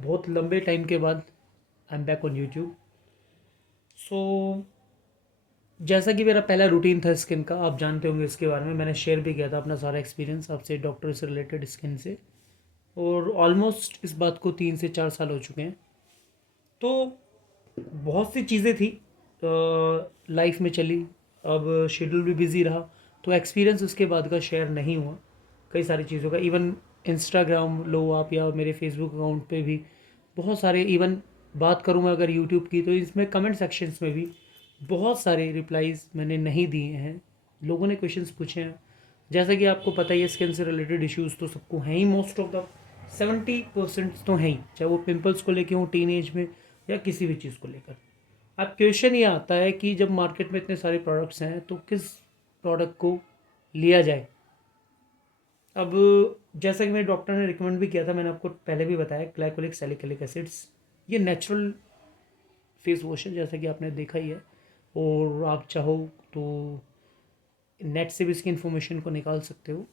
बहुत लंबे टाइम के बाद I am back on YouTube. So जैसा कि मेरा पहला रूटीन था स्किन का, आप जानते होंगे इसके बारे में, मैंने शेयर भी किया था अपना सारा एक्सपीरियंस आपसे डॉक्टर से रिलेटेड स्किन से। और ऑलमोस्ट इस बात को 3 से 4 साल हो चुके हैं। तो बहुत सी चीज़ें थी लाइफ में चली, अब शेड्यूल भी बिज़ी रहा, तो एक्सपीरियंस उसके बाद का शेयर नहीं हुआ कई सारी चीज़ों का। इवन इंस्टाग्राम लो आप या मेरे फेसबुक अकाउंट पे भी बहुत सारे, इवन बात करूँ मैं अगर यूट्यूब की, तो इसमें कमेंट सेक्शंस में भी बहुत सारे रिप्लाइज़ मैंने नहीं दिए हैं। लोगों ने क्वेश्चंस पूछे हैं। जैसा कि आपको पता ही है, स्किन से रिलेटेड इश्यूज़ तो सबको हैं ही, मोस्ट ऑफ द 70% तो हैं ही, चाहे वो पिंपल्स को लेके हों टीन एज में या किसी भी चीज़ को लेकर। अब क्वेश्चन ये आता है कि जब मार्केट में इतने सारे प्रोडक्ट्स हैं तो किस प्रोडक्ट को लिया जाए। अब जैसा कि मेरे डॉक्टर ने रिकमेंड भी किया था, मैंने आपको पहले भी बताया, ग्लाइकोलिक सैलिसिलिक एसिड्स, ये नेचुरल फेस वॉश है जैसा कि आपने देखा ही है। और आप चाहो तो नेट से भी इसकी इन्फॉर्मेशन को निकाल सकते हो।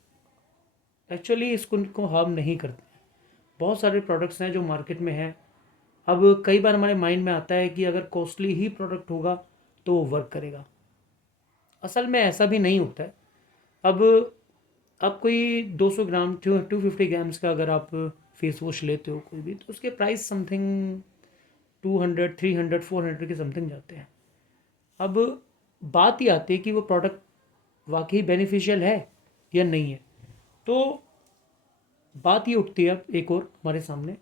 एक्चुअली इसको को हार्म नहीं करते। बहुत सारे प्रोडक्ट्स हैं जो मार्केट में हैं। अब कई बार हमारे माइंड में आता है कि अगर कॉस्टली ही प्रोडक्ट होगा तो वो वर्क करेगा। असल में ऐसा भी नहीं होता है। अब कोई 200 ग्राम 250 ग्राम्स का अगर आप फेस वॉश लेते हो कोई भी, तो उसके प्राइस समथिंग 200, 300, 400 के समथिंग जाते हैं। अब बात ही आती है कि वो प्रोडक्ट वाकई बेनिफिशियल है या नहीं है। तो बात ये उठती है अब एक और हमारे सामने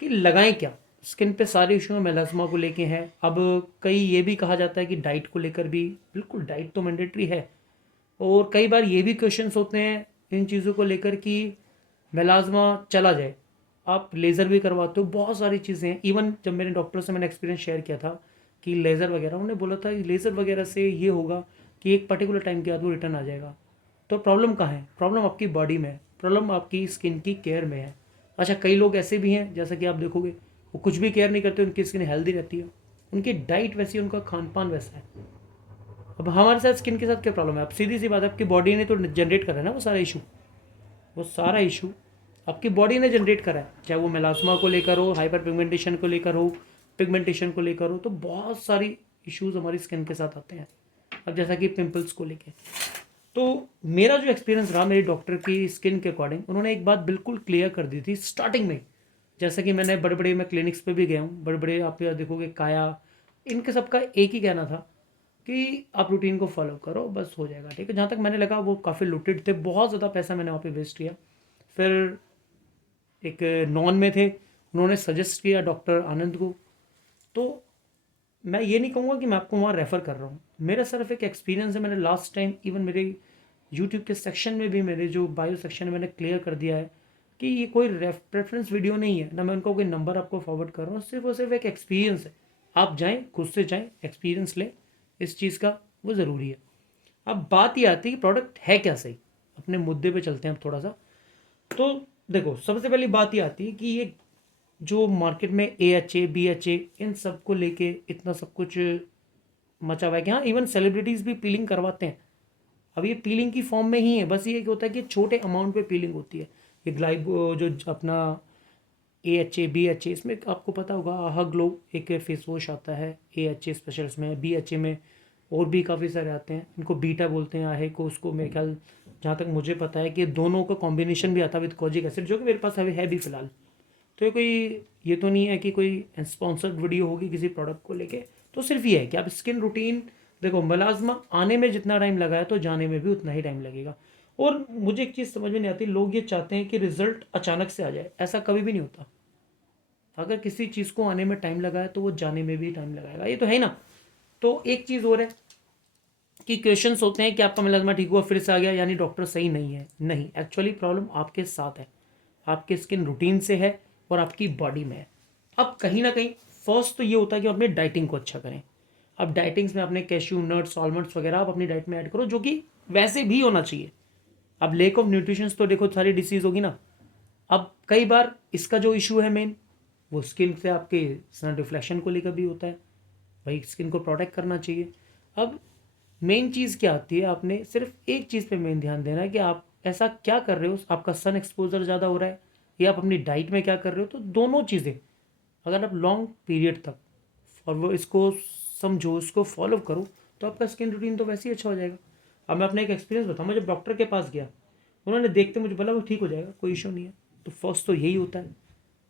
कि लगाएं क्या। स्किन पे सारे इशू मेलास्मा को लेके हैं। अब कई ये भी कहा जाता है कि डाइट को लेकर भी, बिल्कुल डाइट तो मैंडेटरी है। और कई बार ये भी क्वेश्चंस होते हैं इन चीज़ों को लेकर कि मेलाज्मा चला जाए, आप लेज़र भी करवाते हो, बहुत सारी चीज़ें हैं। इवन जब मेरे डॉक्टर से मैंने एक्सपीरियंस शेयर किया था कि लेज़र वगैरह, उन्होंने बोला था कि लेज़र वगैरह से ये होगा कि एक पर्टिकुलर टाइम के बाद वो रिटर्न आ जाएगा। तो प्रॉब्लम कहाँ है? प्रॉब्लम आपकी बॉडी में है, प्रॉब्लम आपकी स्किन की केयर में है। अच्छा, कई लोग ऐसे भी हैं जैसा कि आप देखोगे, वो कुछ भी केयर नहीं करते, उनकी स्किन हेल्दी रहती है, उनकी डाइट वैसी है, उनका खान पान वैसा है। अब हमारे साथ स्किन के साथ क्या प्रॉब्लम है? अब सीधी सी बात है, आपकी बॉडी ने तो जनरेट करा है ना वो सारा इशू। वो सारा इशू आपकी बॉडी ने जनरेट करा है, चाहे वो मेलास्मा को लेकर हो, हाइपर पिगमेंटेशन को लेकर हो, पिगमेंटेशन को लेकर हो, तो बहुत सारी इश्यूज हमारी स्किन के साथ आते हैं। अब जैसा कि पिंपल्स को लेके, तो मेरा जो एक्सपीरियंस रहा मेरे डॉक्टर की स्किन के अकॉर्डिंग, उन्होंने एक बात बिल्कुल क्लियर कर दी थी स्टार्टिंग में। जैसा कि मैंने बड़े बड़े, मैं क्लिनिक्स पे भी गया हूँ, बड़े बड़े आप यहाँ देखोगे काया, इनके सबका एक ही कहना था कि आप रूटीन को फॉलो करो, बस हो जाएगा ठीक है। जहाँ तक मैंने लगा वो काफ़ी लुटेड थे, बहुत ज़्यादा पैसा मैंने वहाँ पे वेस्ट किया। फिर एक नॉन में थे, उन्होंने सजेस्ट किया डॉक्टर आनंद को। तो मैं ये नहीं कहूँगा कि मैं आपको वहाँ रेफ़र कर रहा हूँ, मेरा सिर्फ एक एक्सपीरियंस है। मैंने लास्ट टाइम इवन मेरे यूट्यूब के सेक्शन में भी, मेरे जो बायो सेक्शन में मैंने क्लियर कर दिया है कि ये कोई प्रेफरेंस वीडियो नहीं है ना, मैं उनको कोई नंबर आपको फॉरवर्ड कर रहा हूँ, सिर्फ और सिर्फ एक एक्सपीरियंस है। आप जाएँ खुद से जाएँ, एक्सपीरियंस लें इस चीज़ का, वो ज़रूरी है। अब बात ये आती है कि प्रोडक्ट है क्या सही। अपने मुद्दे पे चलते हैं अब थोड़ा सा। तो देखो, सबसे पहली बात ये आती है कि ये जो मार्केट में AHA BHA इन सब को लेके इतना सब कुछ मचा हुआ है कि हाँ, इवन सेलिब्रिटीज़ भी पीलिंग करवाते हैं। अब ये पीलिंग की फॉर्म में ही है, बस ये क्या होता है कि छोटे अमाउंट पे पीलिंग होती है। ये ग्लाइबो जो अपना AHA BHA, इसमें आपको पता होगा आहा ग्लो एक फेस वॉश आता है AHA स्पेशल, में BHA में और भी काफ़ी सारे आते हैं, इनको बीटा बोलते हैं आहे को, उसको मेरे ख्याल जहाँ तक मुझे पता है कि दोनों का कॉम्बिनेशन भी आता है विद कोजिक एसिड, जो कि मेरे पास अभी है भी फिलहाल। तो ये तो नहीं है कि कोई स्पॉन्सर्ड वीडियो होगी किसी प्रोडक्ट को लेके। तो सिर्फ ये है कि आप स्किन रूटीन देखो, मलाजमा आने में जितना टाइम लगा है तो जाने में भी उतना ही टाइम लगेगा। और मुझे एक चीज़ समझ में नहीं आती, लोग ये चाहते हैं कि रिजल्ट अचानक से आ जाए, ऐसा कभी भी नहीं होता। अगर किसी चीज़ को आने में टाइम लगा है तो वो जाने में भी टाइम लगाएगा, ये तो है ना। तो एक चीज़ और है कि क्वेश्चंस होते हैं कि आपका मिलाजमा ठीक हुआ फिर से आ गया, यानी डॉक्टर सही नहीं है। नहीं, एक्चुअली प्रॉब्लम आपके साथ है, आपके स्किन रूटीन से है और आपकी बॉडी में है। अब कहीं ना कहीं फर्स्ट तो ये होता है कि आप अपनी डाइटिंग को अच्छा करें। अब डाइटिंग्स में अपने कैश्यू नट्स, आलमंड्स वगैरह आप अपनी डाइट में ऐड करो, जो कि वैसे भी होना चाहिए। अब लेक ऑफ न्यूट्रिशन तो देखो सारी डिसीज़ होगी ना। अब कई बार इसका जो इशू है मेन, वो स्किन से आपके सन रिफ्लेक्शन को लेकर भी होता है। भाई स्किन को प्रोटेक्ट करना चाहिए। अब मेन चीज़ क्या आती है, आपने सिर्फ एक चीज़ पे मेन ध्यान देना है कि आप ऐसा क्या कर रहे हो, आपका सन एक्सपोजर ज़्यादा हो रहा है या आप अपनी डाइट में क्या कर रहे हो। तो दोनों चीज़ें अगर आप लॉन्ग पीरियड तक और वो इसको समझो, इसको फॉलो करो, तो आपका स्किन रूटीन तो वैसे ही अच्छा हो जाएगा। अब मैं अपना एक एक्सपीरियंस बताऊँ, मैं जब डॉक्टर के पास गया, उन्होंने देखते मुझे बोला वो ठीक हो जाएगा, कोई इशू नहीं है। तो फर्स्ट तो यही होता है।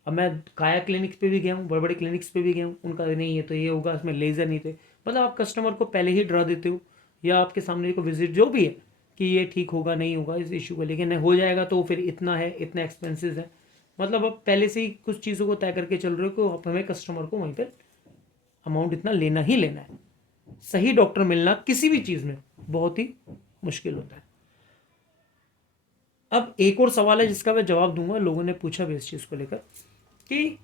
अब मैं काया क्लिनिक्स पे भी गया हूँ, बड़े बड़े क्लिनिक्स पे भी गया हूँ, उनका नहीं है तो ये होगा, इसमें लेज़र नहीं थे। मतलब आप कस्टमर को पहले ही डरा देते हो, या आपके सामने को विजिट जो भी है कि ये ठीक होगा नहीं होगा इस इशू को लेके, नहीं हो जाएगा तो फिर इतना है, इतना एक्सपेंसिव है। मतलब आप पहले से ही कुछ चीज़ों को तय करके चल रहे हो कि आप हमें कस्टमर को वहीं पर अमाउंट इतना लेना ही लेना है। सही डॉक्टर मिलना किसी भी चीज़ में बहुत ही मुश्किल होता है। अब एक और सवाल है जिसका मैं जवाब दूंगा, लोगों ने पूछा भी इस चीज़ को लेकर कि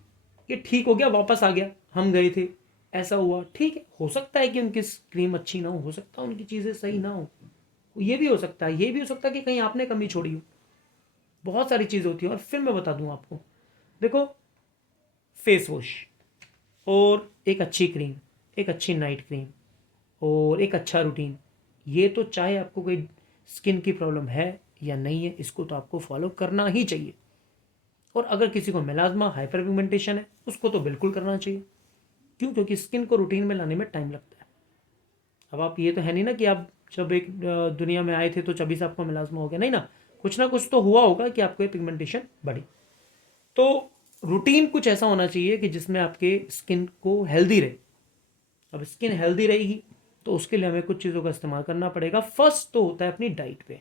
ये ठीक हो गया, वापस आ गया, हम गए थे, ऐसा हुआ, ठीक है, हो सकता है कि उनकी क्रीम अच्छी ना हो सकता है उनकी चीज़ें सही ना हो, ये भी हो सकता है, ये भी हो सकता है कि कहीं आपने कमी छोड़ी हो, बहुत सारी चीज़ें होती हैं। और फिर मैं बता दूं आपको, देखो, फेस वॉश और एक अच्छी क्रीम, एक अच्छी नाइट क्रीम और एक अच्छा रूटीन, ये तो चाहे आपको कोई स्किन की प्रॉब्लम है या नहीं है, इसको तो आपको फॉलो करना ही चाहिए। और अगर किसी को मेलाज्मा, हाइपर पिगमेंटेशन है, उसको तो बिल्कुल करना चाहिए। क्यों? क्योंकि स्किन को रूटीन में लाने में टाइम लगता है। अब आप ये तो है नहीं ना कि आप जब एक दुनिया में आए थे तो तभी से आपको मेलाज्मा हो गया, नहीं ना, कुछ ना कुछ तो हुआ होगा कि आपको ये पिगमेंटेशन बढ़ी। तो रूटीन कुछ ऐसा होना चाहिए कि जिसमें आपके स्किन को हेल्दी रहे। अब स्किन हेल्दी रहेगी तो उसके लिए हमें कुछ चीज़ों का इस्तेमाल करना पड़ेगा। फर्स्ट तो होता है अपनी डाइट पे।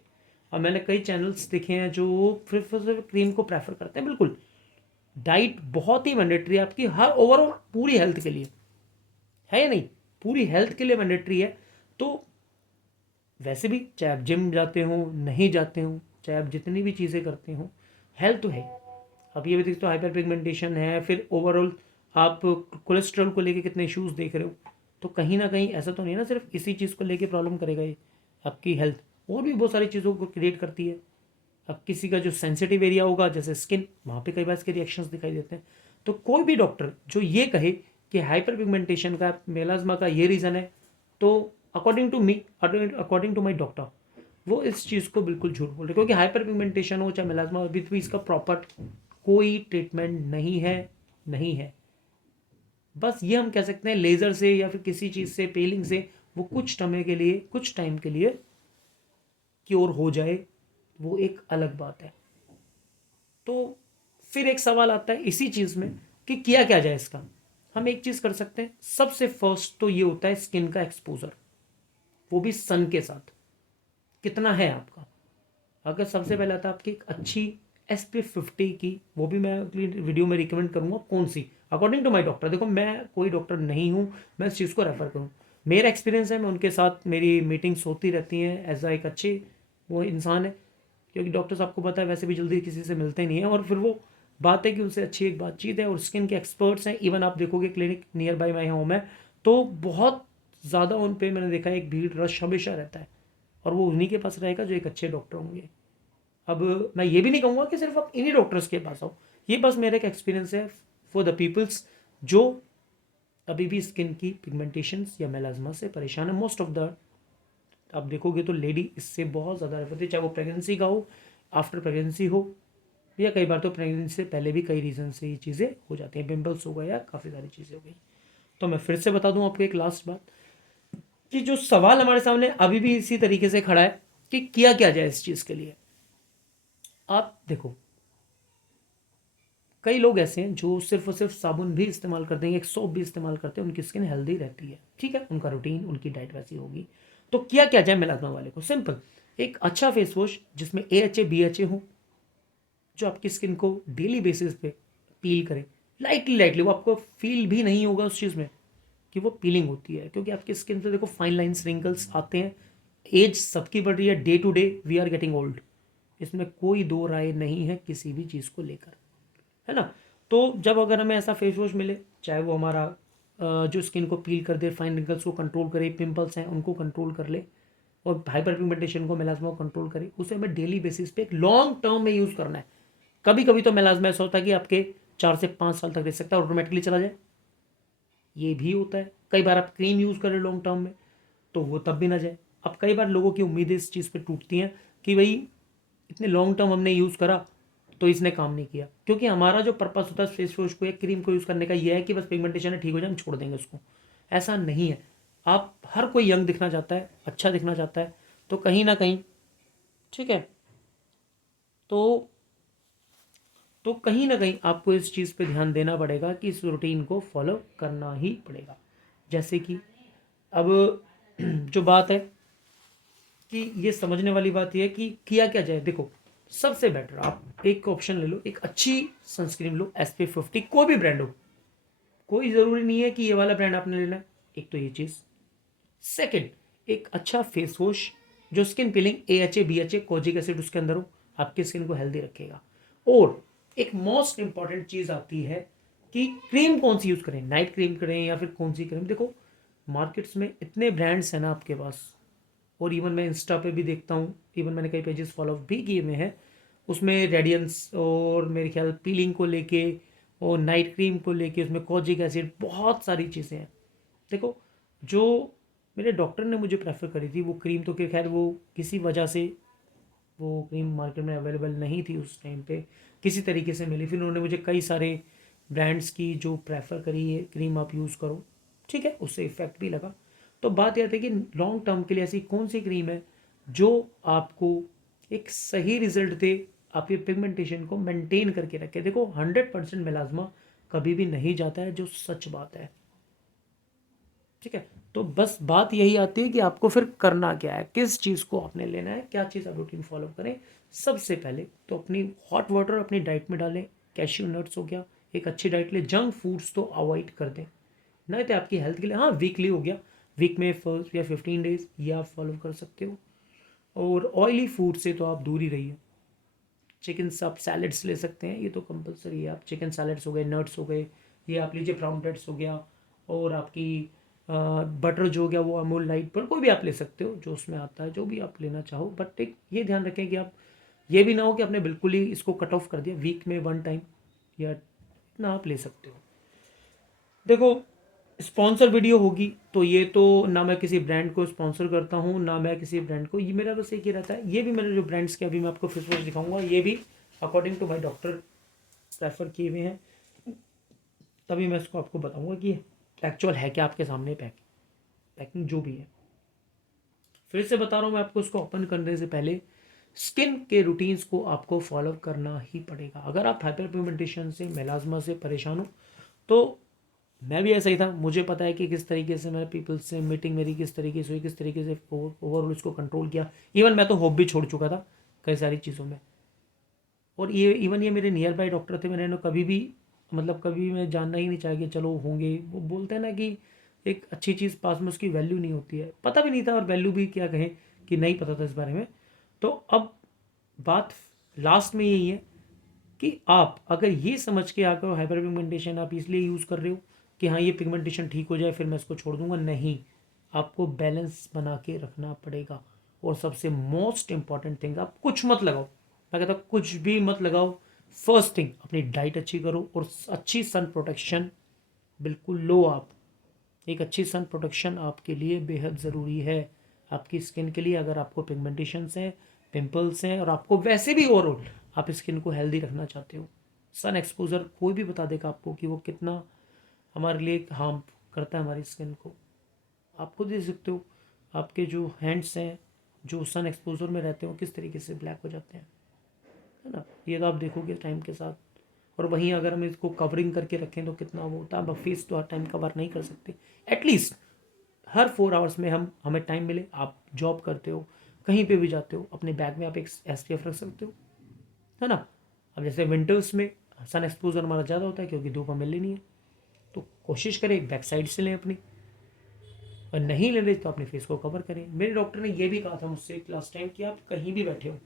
अब मैंने कई चैनल्स देखे हैं जो सिर्फ क्रीम को प्रेफर करते हैं, बिल्कुल डाइट बहुत ही मैंडेटरी है आपकी हर ओवरऑल पूरी हेल्थ के लिए, है या नहीं, पूरी हेल्थ के लिए मैंडेटरी है। तो वैसे भी चाहे आप जिम जाते हो नहीं जाते हो, चाहे आप जितनी भी चीज़ें करते हो, हेल्थ तो है। अब ये भी देखते हो हाइपर पिगमेंटेशन है, फिर ओवरऑल आप कोलेस्ट्रॉल को लेके कितने इश्यूज देख रहे हो, तो कहीं ना कहीं ऐसा तो नहीं है ना सिर्फ इसी चीज़ को लेके प्रॉब्लम करेगा ये आपकी हेल्थ, और भी बहुत सारी चीज़ों को क्रिएट करती है। अब किसी का जो सेंसिटिव एरिया होगा जैसे स्किन, वहाँ पे कई बार इसके रिएक्शंस दिखाई देते हैं। तो कोई भी डॉक्टर जो ये कहे कि हाइपर पिगमेंटेशन का, मेलाज्मा का ये रीज़न है, तो according to me, according to my doctor, वो इस चीज़ को बिल्कुल झूठ बोल रहे, क्योंकि हाइपर पिगमेंटेशन हो चाहे मेलाज्मा, अभी भी इसका प्रॉपर कोई ट्रीटमेंट नहीं है, नहीं है। बस ये हम कह सकते हैं लेज़र से या फिर किसी चीज़ से, पेलिंग से, वो कुछ समय के लिए, कुछ टाइम के लिए क्योर हो जाए, वो एक अलग बात है। तो फिर एक सवाल आता है इसी चीज़ में कि किया क्या जाए इसका। हम एक चीज़ कर सकते हैं, सबसे फर्स्ट तो ये होता है स्किन का एक्सपोजर, वो भी सन के साथ कितना है आपका। अगर सबसे पहले आता है आपकी एक अच्छी SPF 50 की, वो भी मैं अगली वीडियो में रिकमेंड करूंगा कौन सी, अकॉर्डिंग टू माय डॉक्टर। देखो मैं कोई डॉक्टर नहीं हूँ, मैं इस चीज़ को रेफर करूँ, मेरा एक्सपीरियंस है, मैं उनके साथ मेरी मीटिंग्स होती रहती हैं एज अ एक अच्छे वो इंसान है। क्योंकि डॉक्टर्स आपको पता है वैसे भी जल्दी किसी से मिलते नहीं हैं, और फिर वो बात है कि उनसे अच्छी एक बातचीत है, और स्किन के एक्सपर्ट्स हैं। इवन आप देखोगे clinic near by my home है, तो बहुत ज़्यादा उन पे मैंने देखा है एक भीड़ रश हमेशा रहता है, और वो उन्हीं के पास रहेगा जो एक अच्छे डॉक्टर होंगे। अब मैं ये भी नहीं कहूँगा कि सिर्फ आप इन्हीं डॉक्टर्स के पास आओ, ये बस मेरा एक एक्सपीरियंस है फॉर द पीपल्स जो अभी भी स्किन की पिगमेंटेशंस या मेलाज्मा से परेशान है। मोस्ट ऑफ द आप देखोगे तो लेडी इससे बहुत ज़्यादा रेफर होती है, चाहे वो प्रेगनेंसी का हो, आफ्टर प्रेगनेंसी हो, या कई बार तो प्रेगनेंसी से पहले भी कई रीज़न से ये चीज़ें हो जाती हैं, पिंपल्स हो गए या काफ़ी सारी चीज़ें हो गई। तो मैं फिर से बता दूं आपको एक लास्ट बात, कि जो सवाल हमारे सामने अभी भी इसी तरीके से खड़ा है कि किया क्या जाए इस चीज़ के लिए। आप देखो, कई लोग ऐसे हैं जो सिर्फ और सिर्फ साबुन भी इस्तेमाल करते हैं, एक सोप भी इस्तेमाल करते हैं, उनकी स्किन हेल्दी रहती है, ठीक है, उनका रूटीन, उनकी डाइट वैसी होगी। तो किया क्या जाए मेलाज्मा वाले को? सिंपल, एक अच्छा फेस वॉश जिसमें AHA BHA हो, जो आपकी स्किन को डेली बेसिस पे पील करे, लाइटली लाइटली, वो आपको फील भी नहीं होगा उस चीज़ में कि वो पीलिंग होती है, क्योंकि आपकी स्किन पे देखो फाइन लाइन्स, रिंकल्स आते हैं, एज सबकी बढ़ रही है, day to day we are getting old, इसमें कोई दो राय नहीं है किसी भी चीज़ को लेकर, है ना। तो जब अगर हमें ऐसा फेस वॉश मिले, चाहे वो हमारा जो स्किन को पील कर दे, फाइन रिंकल्स को कंट्रोल करे, पिंपल्स हैं उनको कंट्रोल कर ले, और हाइपर पिगमेंटेशन को, मेलाज्मा को कंट्रोल करे, उसे हमें डेली बेसिस पे एक लॉन्ग टर्म में यूज़ करना है। कभी कभी तो मेलाज्मा ऐसा होता है कि आपके 4 से 5 साल तक रह सकता है, ऑटोमेटिकली चला जाए, ये भी होता है। कई बार आप क्रीम यूज़ करें लॉन्ग टर्म में तो वो तब भी ना जाए। अब कई बार लोगों की उम्मीदें इस चीज़ पे टूटती हैं कि भाई इतने लॉन्ग टर्म हमने यूज़ करा तो इसने काम नहीं किया, क्योंकि हमारा जो पर्पस होता है फेस वॉश को या क्रीम को यूज़ करने का ये है कि बस पिगमेंटेशन है ठीक हो जाए हम छोड़ देंगे उसको। ऐसा नहीं है। आप हर कोई यंग दिखना चाहता है, अच्छा दिखना चाहता है, तो कहीं ना कहीं, ठीक है, तो कहीं ना कहीं आपको इस चीज़ पे ध्यान देना पड़ेगा कि इस रूटीन को फॉलो करना ही पड़ेगा। जैसे कि अब जो बात है कि ये समझने वाली बात ये है कि किया क्या जाए। देखो, सबसे बेटर आप एक ऑप्शन ले लो, एक अच्छी सनस्क्रीन लो, SPF 50, कोई भी ब्रांड हो, कोई ज़रूरी नहीं है कि ये वाला ब्रांड आपने लेना है। एक तो ये चीज़। सेकंड, एक अच्छा फेस वॉश जो skin piling AHA BHA kojic acid उसके अंदर हो, आपकी स्किन को हेल्दी रखेगा। और एक मोस्ट इंपॉर्टेंट चीज़ आती है कि क्रीम कौन सी यूज़ करें, नाइट क्रीम करें या फिर कौन सी क्रीम। देखो, मार्केट्स में इतने ब्रांड्स हैं ना आपके पास, और इवन मैं इंस्टा पे भी देखता हूँ, इवन मैंने कई पेजेस फॉलो भी किए हुए हैं, उसमें रेडियंस और मेरे ख्याल पीलिंग को लेके और नाइट क्रीम को लेके उसमें कोजिक एसिड बहुत सारी चीज़ें हैं। देखो, जो मेरे डॉक्टर ने मुझे प्रेफर करी थी वो क्रीम, तो कि खैर वो किसी वजह से वो क्रीम मार्केट में अवेलेबल नहीं थी उस टाइम पे, किसी तरीके से मिली। फिर उन्होंने मुझे कई सारे ब्रांड्स की जो प्रेफर करी है क्रीम आप यूज़ करो, ठीक है, उससे इफ़ेक्ट भी लगा। तो बात यह थी कि लॉन्ग टर्म के लिए ऐसी कौन सी क्रीम है जो आपको एक सही रिजल्ट दे, आपके पिगमेंटेशन को मेंटेन करके रखे। देखो, 100% मेलाज्मा कभी भी नहीं जाता है, जो सच बात है, ठीक है। तो बस बात यही आती है कि आपको फिर करना क्या है, किस चीज़ को आपने लेना है, क्या चीज़ आप रूटीन फॉलो करें। सबसे पहले तो अपनी हॉट वाटर अपनी डाइट में डालें, कैश्यू नट्स हो गया, एक अच्छी डाइट ले, जंक फूड्स तो अवॉइड कर दें, नहीं तो आपकी हेल्थ के लिए। हाँ, वीकली हो गया, वीक में फर्स्ट या 15 डेज ये आप फॉलो कर सकते हो। और ऑयली फूड से तो आप दूर ही रहिए। चिकन सब सैलड्स ले सकते हैं, ये तो कंपलसरी है। आप चिकन सैलड्स हो गए, नट्स हो गए, ये आप लीजिए, ब्राउन नट्स हो गया, और आपकी बटर जो हो गया वो अमूल लाइट पर कोई भी आप ले सकते हो, जो उसमें आता है, जो भी आप लेना चाहो। बट एक ये ध्यान रखें कि आप ये भी ना हो कि आपने बिल्कुल ही इसको कट ऑफ कर दिया, वीक में 1 टाइम या इतना आप ले सकते हो। देखो, स्पॉन्सर वीडियो होगी तो ये तो ना मैं किसी ब्रांड को स्पॉन्सर करता हूँ ना मैं किसी ब्रांड को, ये मेरा बस एक ही रहता है। ये भी मेरे जो ब्रांड्स के अभी मैं आपको फेस वॉश दिखाऊंगा, ये भी according to my doctor prefer किए हुए हैं, तभी मैं इसको आपको बताऊंगा कि एक्चुअल है क्या आपके सामने। पैकिंग जो भी है, फिर से बता रहा हूँ मैं आपको, इसको ओपन करने से पहले स्किन के रूटीन्स को आपको फॉलो करना ही पड़ेगा। अगर आप हाइपर पिगमेंटेशन से, मेलाज्मा से परेशान हो, तो मैं भी ऐसा ही था, मुझे पता है कि किस तरीके से मैं पीपल से मीटिंग मेरी किस तरीके से हुई, किस तरीके से ओवरऑल इसको कंट्रोल किया। इवन मैं तो होप भी छोड़ चुका था कई सारी चीज़ों में। और ये इवन ये मेरे नियर बाई डॉक्टर थे, मैंने कभी भी, मतलब कभी मैं जानना ही नहीं चाहा कि चलो होंगे। वो बोलते हैं ना कि एक अच्छी चीज़ पास में उसकी वैल्यू नहीं होती है, पता भी नहीं था, और वैल्यू भी क्या कहें कि नहीं पता था इस बारे में। तो अब बात लास्ट में यही है कि आप अगर ये समझ के आकर हाइपर पिगमेंटेशन आप इसलिए यूज़ कर रहे हो कि हाँ ये पिगमेंटेशन ठीक हो जाए फिर मैं इसको छोड़ दूंगा, नहीं, आपको बैलेंस बना के रखना पड़ेगा। और सबसे मोस्ट इंपॉर्टेंट थिंग, आप कुछ मत लगाओ, मैं कहता हूँ कुछ भी मत लगाओ। फर्स्ट थिंग, अपनी डाइट अच्छी करो और अच्छी सन प्रोटेक्शन बिल्कुल लो आप। एक अच्छी सन प्रोटेक्शन आपके लिए बेहद ज़रूरी है, आपकी स्किन के लिए। अगर आपको पिगमेंटेशंस हैं, पिंपल्स हैं, और आपको वैसे भी ओवरऑल आप स्किन को हेल्दी रखना चाहते हो, सन एक्सपोजर कोई भी बता देगा आपको कि वो कितना हमारे लिए हार्म करता है हमारी स्किन को। आप खुद देख सकते हो, आपके जो हैंड्स हैं जो सन एक्सपोजर में रहते हो किस तरीके से ब्लैक हो जाते हैं, है ना। ये तो आप देखोगे टाइम के साथ। और वहीं अगर हम इसको कवरिंग करके रखें तो कितना वो होता है। अब फेस तो हर टाइम कवर नहीं कर सकते, एटलीस्ट हर 4 आवर्स में हमें टाइम मिले। आप जॉब करते हो, कहीं पे भी जाते हो, अपने बैग में आप एक SPF रख सकते हो, है ना। अब जैसे विंटर्स में सन एक्सपोजर हमारा ज़्यादा होता है क्योंकि धूप हमें लेनी है, तो कोशिश करें बैक साइड से लें अपनी, और नहीं ले रहे तो अपने फेस को कवर करें। मेरे डॉक्टर ने ये भी कहा था मुझसे एक लास्ट टाइम कि आप कहीं भी बैठे हो,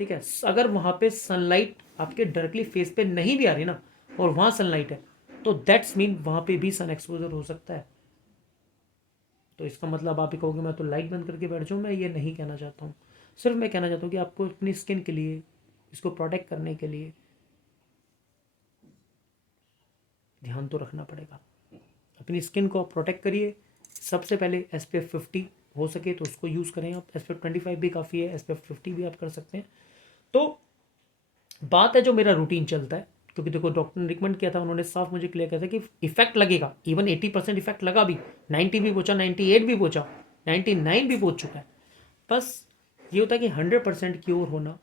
ठीक है, अगर वहाँ पे सनलाइट आपके डायरेक्टली फेस पे नहीं भी आ रही ना, और वहाँ सनलाइट है, तो दैट्स मीन वहाँ पे भी सन एक्सपोजर हो सकता है। तो इसका मतलब आप ही कहोगे मैं तो लाइट बंद करके बैठ जाऊँ, मैं ये नहीं कहना चाहता हूँ। सिर्फ मैं कहना चाहता हूँ कि आपको अपनी स्किन के लिए, इसको प्रोटेक्ट करने के लिए ध्यान तो रखना पड़ेगा। अपनी स्किन को आप प्रोटेक्ट करिए। सबसे पहले SPF 50 हो सके तो उसको यूज़ करें आप, SPF 25 भी काफ़ी है, SPF 50 भी आप कर सकते हैं। तो बात है जो मेरा रूटीन चलता है, क्योंकि देखो डॉक्टर ने रिकमेंड किया था, उन्होंने साफ मुझे क्लियर किया था कि इफेक्ट लगेगा, इवन 80% इफेक्ट लगा भी, 90 भी पहुंचा, 98 भी पहुंचा, 99 भी पहुंच चुका है। बस ये होता है कि 100% क्योर होना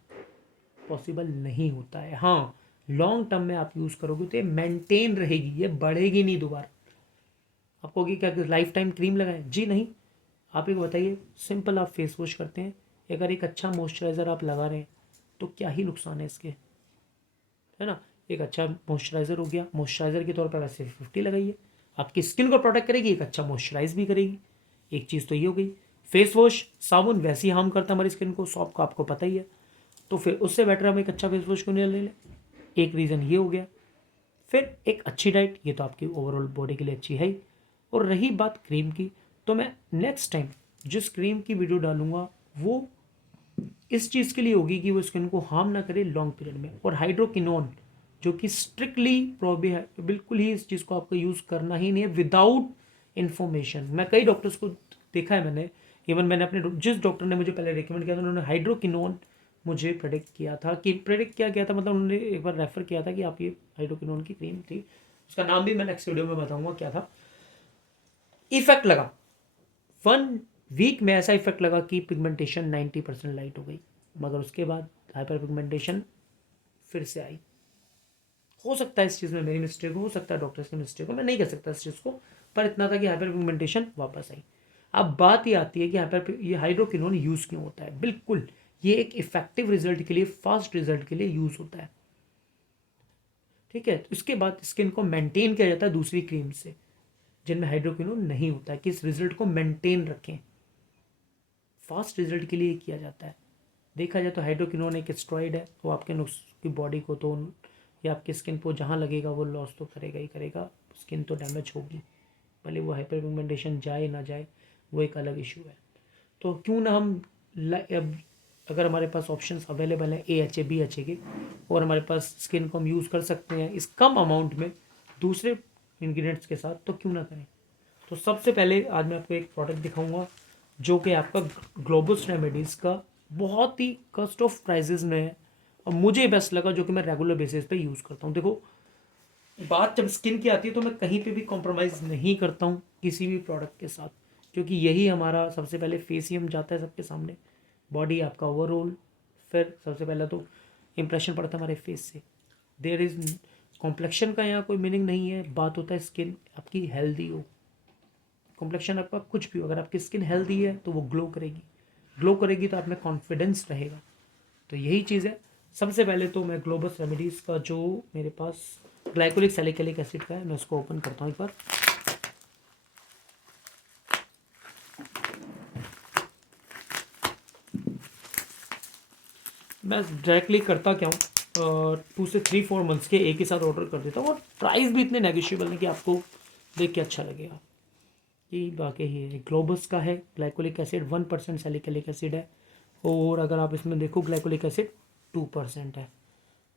पॉसिबल नहीं होता है। हाँ, लॉन्ग टर्म में आप यूज़ करोगे तो ये मेंटेन रहेगी, ये बढ़ेगी नहीं दोबारा। आपको होगी क्या लाइफ टाइम क्रीम लगाएं? जी नहीं। आप एक बताइए, सिंपल आप फेस वॉश करते हैं, अगर एक अच्छा मॉइस्चराइज़र आप लगा रहे हैं तो क्या ही नुकसान है इसके, है ना। एक अच्छा मॉइस्चराइज़र हो गया, मॉइस्चराइज़र के तौर पर वैसे 50 लगाइए, आपकी स्किन को प्रोटेक्ट करेगी, एक अच्छा मॉइस्चराइज भी करेगी। एक चीज़ तो ये हो गई। फेस वॉश साबुन वैसे ही हार्म करता है हमारी स्किन को, सॉफ्ट को आपको पता ही है, तो फिर उससे बेटर हम एक अच्छा फेस वॉश क्यों नहीं ले लें। एक रीज़न ये हो गया। फिर एक अच्छी डाइट, ये तो आपकी ओवरऑल बॉडी के लिए अच्छी है ही। और रही बात क्रीम की, तो मैं नेक्स्ट टाइम जिस क्रीम की वीडियो डालूंगा वो इस चीज़ के लिए होगी कि वो स्किन को हार्म ना करे लॉन्ग पीरियड में। और हाइड्रोकिनोन जो कि स्ट्रिक्टली प्रोबी है, बिल्कुल ही इस चीज़ को आपको यूज़ करना ही नहीं है विदाउट इन्फॉर्मेशन। मैं कई डॉक्टर्स को देखा है, मैंने इवन मैंने अपने जिस डॉक्टर ने मुझे पहले रिकमेंड किया था उन्होंने हाइड्रोकिनोन मुझे प्रेडिक्ट किया था, कि प्रेडिक्ट क्या किया था मतलब उन्होंने एक बार रेफर किया था कि आप ये हाइड्रोकिनोन की क्रीम थी, उसका नाम भी मैं नेक्स्ट वीडियो में बताऊंगा क्या था। इफेक्ट लगा 1 वीक में, ऐसा इफेक्ट लगा कि पिगमेंटेशन 90% लाइट हो गई, मगर उसके बाद हाइपर पिगमेंटेशन फिर से आई। हो सकता है इस चीज़ में मेरी मिस्टेक हो सकता है डॉक्टर्स की मिस्टेक हो, मैं नहीं कह सकता इस चीज़ को, पर इतना था कि हाइपर पिगमेंटेशन वापस आई। अब बात ये आती है कि ये हाइड्रोकिनोन यूज़ क्यों होता है। बिल्कुल, ये एक इफेक्टिव रिजल्ट के लिए, फास्ट रिजल्ट के लिए यूज़ होता है, ठीक है। तो इसके बाद स्किन को मेंटेन किया जाता है दूसरी क्रीम से जिनमें हाइड्रोकिनोन नहीं होता है, कि इस रिजल्ट को मेंटेन रखें, फास्ट रिजल्ट के लिए किया जाता है। देखा जाए तो हाइड्रोकिनोन एक स्टेरॉइड है, वो आपके नुक्स की बॉडी को तो या आपकी स्किन को जहाँ लगेगा वो लॉस तो करेगा ही करेगा, स्किन तो डैमेज होगी, भले वो हाइपर पिगमेंटेशन जाए ना जाए वो एक अलग इशू है। तो क्यों ना हम अब अगर हमारे पास ऑप्शंस अवेलेबल हैं AHA BHA के, और हमारे पास स्किन को हम यूज़ कर सकते हैं इस कम अमाउंट में दूसरे इंग्रेडिएंट्स के साथ, तो क्यों ना करें। तो सबसे पहले आज मैं आपको एक प्रोडक्ट दिखाऊंगा जो कि आपका ग्लोबस रेमेडीज़ का बहुत ही कस्ट ऑफ प्राइजेज में है, और मुझे बेस्ट लगा, जो कि मैं रेगुलर बेसिस पे यूज़ करता हूँ। देखो, बात जब स्किन की आती है तो मैं कहीं पे भी कॉम्प्रोमाइज़ नहीं करता हूँ किसी भी प्रोडक्ट के साथ, क्योंकि यही हमारा सबसे पहले फेस ही हम जाता है सबके सामने, बॉडी आपका ओवरऑल, फिर सबसे पहला तो इम्प्रेशन पड़ता है हमारे फेस से। देयर इज़ कॉम्प्लेक्शन का यहाँ कोई मीनिंग नहीं है, बात होता है स्किन आपकी हेल्दी हो, कॉम्प्लेक्शन आपका कुछ भी हो, अगर आपकी स्किन हेल्दी है तो वो ग्लो करेगी, ग्लो करेगी तो आप में कॉन्फिडेंस रहेगा। तो यही चीज़ है। सबसे पहले तो मैं ग्लोबस रेमेडीज़ का जो मेरे पास ग्लाइकोलिक सैलिसिलिक एसिड का है, मैं उसको ओपन करता हूँ एक बार। मैं डायरेक्टली करता क्या हूँ, 2 से 3-4 मंथ्स के एक ही साथ ऑर्डर कर देता हूँ, और प्राइस भी इतने नेगोशिएबल है कि आपको देख के अच्छा लगेगा। ये बाकी ही है, ग्लोबस का है, ग्लाइकोलिक एसिड 1% सैलिसिलिक एसिड है, और अगर आप इसमें देखो ग्लाइकोलिक एसिड 2% है,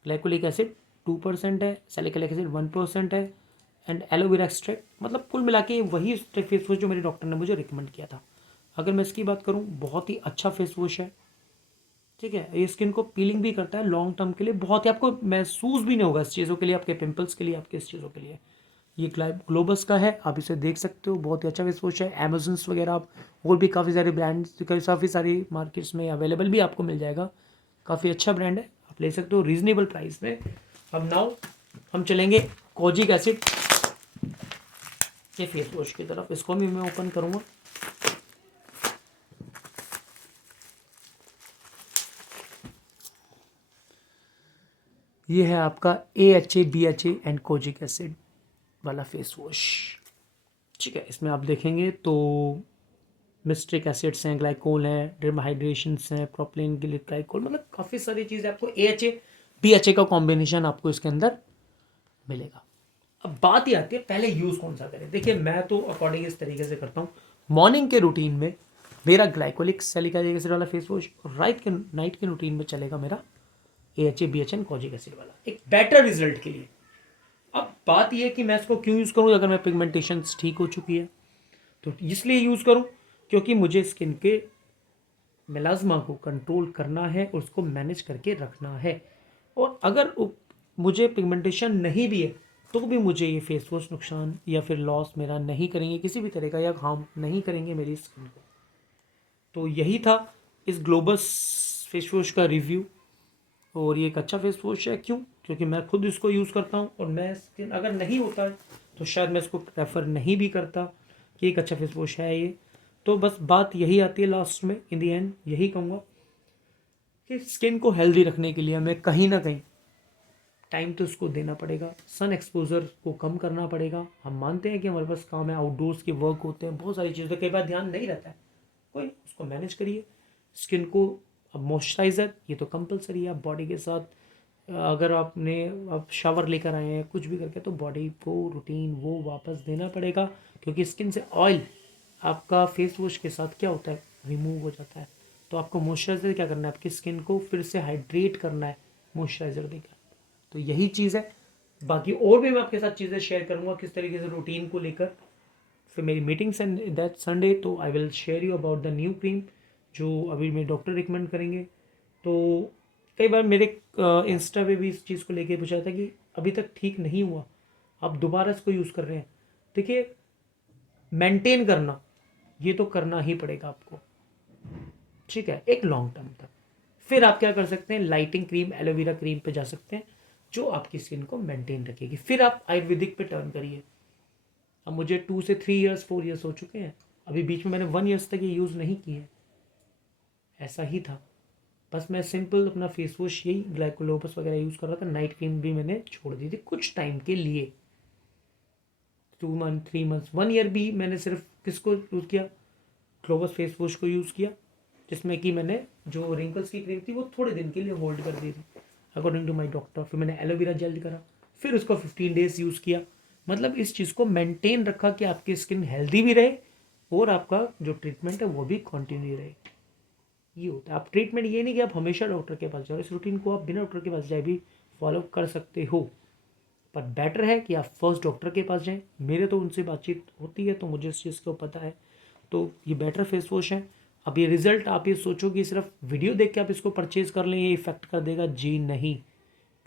ग्लाइकोलिक एसिड 2% है, सैलिसिलिक एसिड 1% है, एंड एलोवेरा एक्सट्रैक्ट, मतलब कुल मिला के वही फेस वॉश जो मेरे डॉक्टर ने मुझे रिकमेंड किया था। अगर मैं इसकी बात करूँ, बहुत ही अच्छा फेस वॉश है, ठीक है। ये स्किन को पीलिंग भी करता है लॉन्ग टर्म के लिए, बहुत ही आपको महसूस भी नहीं होगा इस चीज़ों के लिए, आपके पिंपल्स के लिए, आपके इस चीज़ों के लिए। ये ग्लोबस का है, आप इसे देख सकते हो, बहुत ही अच्छा फेस वॉश है। अमेजन्स वगैरह आप और भी काफ़ी सारे ब्रांड्स, काफ़ी सारी मार्केट्स में अवेलेबल भी आपको मिल जाएगा, काफ़ी अच्छा ब्रांड है, आप ले सकते हो रीजनेबल प्राइस में। अब नाउ हम चलेंगे कोजिक एसिड के फेस वॉश की तरफ, इसको भी मैं ओपन करूँगा। ये है आपका AHA BHA and kojic acid वाला फेस वॉश, ठीक है। इसमें आप देखेंगे तो मिस्ट्रिक एसिड्स हैं, ग्लाइकोल हैं, डर्माहाइड्रेशंस हैं, प्रोपिलीन ग्लाइकोल, मतलब काफ़ी सारी चीज़ें आपको AHA BHA का कॉम्बिनेशन आपको इसके अंदर मिलेगा। अब बात ही आती है पहले यूज़ कौन सा करें। देखिए, मैं तो अकॉर्डिंग इस तरीके से करता हूँ, मॉर्निंग के रूटीन में मेरा ग्लाइकोलिक सैलिसिलिक एसिड वाला फेस वॉश, और नाइट के रूटीन में चलेगा मेरा AHA BHA and kojic acid वाला, एक बेटर रिजल्ट के लिए। अब बात यह है कि मैं इसको क्यों यूज़ करूँ, अगर मैं पिगमेंटेशन ठीक हो चुकी है तो इसलिए यूज़ करूँ क्योंकि मुझे स्किन के मेलाज्मा को कंट्रोल करना है और उसको मैनेज करके रखना है। और अगर मुझे पिगमेंटेशन नहीं भी है तो भी मुझे ये फेस वॉश नुकसान या फिर लॉस मेरा नहीं करेंगे किसी भी तरह का, या हार्म नहीं करेंगे मेरी स्किन को। तो यही था इस ग्लोबस फेस वॉश का रिव्यू। और ये एक अच्छा फेस वॉश है, क्यों? क्योंकि मैं खुद इसको यूज़ करता हूँ, और मैं स्किन अगर नहीं होता है तो शायद मैं इसको प्रेफर नहीं भी करता कि एक अच्छा फेस वॉश है ये। तो बस बात यही आती है लास्ट में, इन दी एंड यही कहूँगा कि स्किन को हेल्दी रखने के लिए हमें कहीं ना कहीं टाइम तो इसको देना पड़ेगा, सन एक्सपोजर को कम करना पड़ेगा। हम मानते हैं कि हमारे पास काम है, आउटडोर्स के वर्क होते हैं, बहुत सारी चीज़ें, कई बार ध्यान नहीं रहता है, कोई उसको मैनेज करिए। स्किन को अब मॉइस्चराइज़र ये तो कंपलसरी है, आप बॉडी के साथ अगर आप शावर लेकर आए हैं कुछ भी करके, तो बॉडी को रूटीन वो वापस देना पड़ेगा, क्योंकि स्किन से ऑयल आपका फेस वॉश के साथ क्या होता है, रिमूव हो जाता है। तो आपको मॉइस्चराइज़र क्या करना है, आपकी स्किन को फिर से हाइड्रेट करना है मॉइस्चराइज़र देकर। तो यही चीज़ है। बाकी और भी मैं आपके साथ चीज़ें शेयर करूँगा किस तरीके से रूटीन को लेकर। फिर मेरी मीटिंग्स एंड दैट संडे, तो I will share you about the new cream जो अभी मेरे डॉक्टर रिकमेंड करेंगे। तो कई बार मेरे इंस्टा पे भी इस चीज़ को लेके पूछा था कि अभी तक ठीक नहीं हुआ, आप दोबारा इसको यूज़ कर रहे हैं। देखिए, मेंटेन करना ये तो करना ही पड़ेगा आपको, ठीक है, एक लॉन्ग टर्म तक। फिर आप क्या कर सकते हैं, लाइटिंग क्रीम, एलोवेरा क्रीम पे जा सकते हैं जो आपकी स्किन को मेंटेन रखेगी। फिर आप आयुर्वेदिक पे टर्न करिए। अब मुझे 2 से 3 ईयर्स 4 ईयर्स हो चुके हैं, अभी बीच में मैंने 1 ईयर्स तक ये यूज़ नहीं किए, ऐसा ही था। बस मैं सिंपल अपना फेस वॉश यही ग्लाइकोलोपस वगैरह यूज़ कर रहा था, नाइट क्रीम भी मैंने छोड़ दी थी कुछ टाइम के लिए, 2 मंथ 3 मंथ्स 1 ईयर भी मैंने सिर्फ किसको यूज़ किया, ग्लोबस फेस वॉश को यूज़ किया, जिसमें कि मैंने जो रिंकल्स की क्रीम थी वो थोड़े दिन के लिए होल्ड कर दी थी अकॉर्डिंग टू माई डॉक्टर। फिर मैंने एलोवेरा जेल करा, फिर उसको 15 डेज यूज़ किया। मतलब इस चीज़ को मेंटेन रखा कि आपकी स्किन हेल्दी भी रहे और आपका जो ट्रीटमेंट है वो भी कंटिन्यू रहे। ये होता है। आप ट्रीटमेंट ये नहीं कि आप हमेशा डॉक्टर के पास जाओ, इस रूटीन को आप बिना डॉक्टर के पास जाए भी फॉलो कर सकते हो, पर बेटर है कि आप फर्स्ट डॉक्टर के पास जाएं। मेरे तो उनसे बातचीत होती है तो मुझे इस चीज़ को पता है। तो ये बेटर फेस वॉश है। अब ये रिजल्ट आप ये सोचो कि सिर्फ वीडियो देख के आप इसको परचेज कर लें, ये इफेक्ट कर देगा, जी नहीं।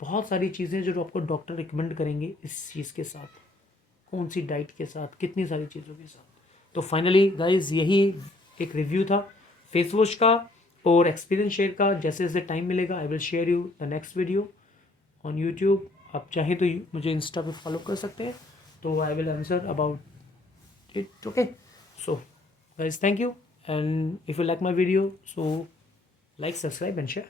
बहुत सारी चीज़ें जो आपको डॉक्टर रिकमेंड करेंगे इस चीज़ के साथ, कौन सी डाइट के साथ, कितनी सारी चीज़ों के साथ। तो फाइनली गाइज यही एक रिव्यू था फेस वॉश का और एक्सपीरियंस शेयर का। जैसे जैसे टाइम मिलेगा I will share you the next video on YouTube. आप चाहें तो मुझे इंस्टा पे फॉलो कर सकते हैं, तो I will answer about it, okay. So guys thank you, and if you like my video so like, subscribe and share.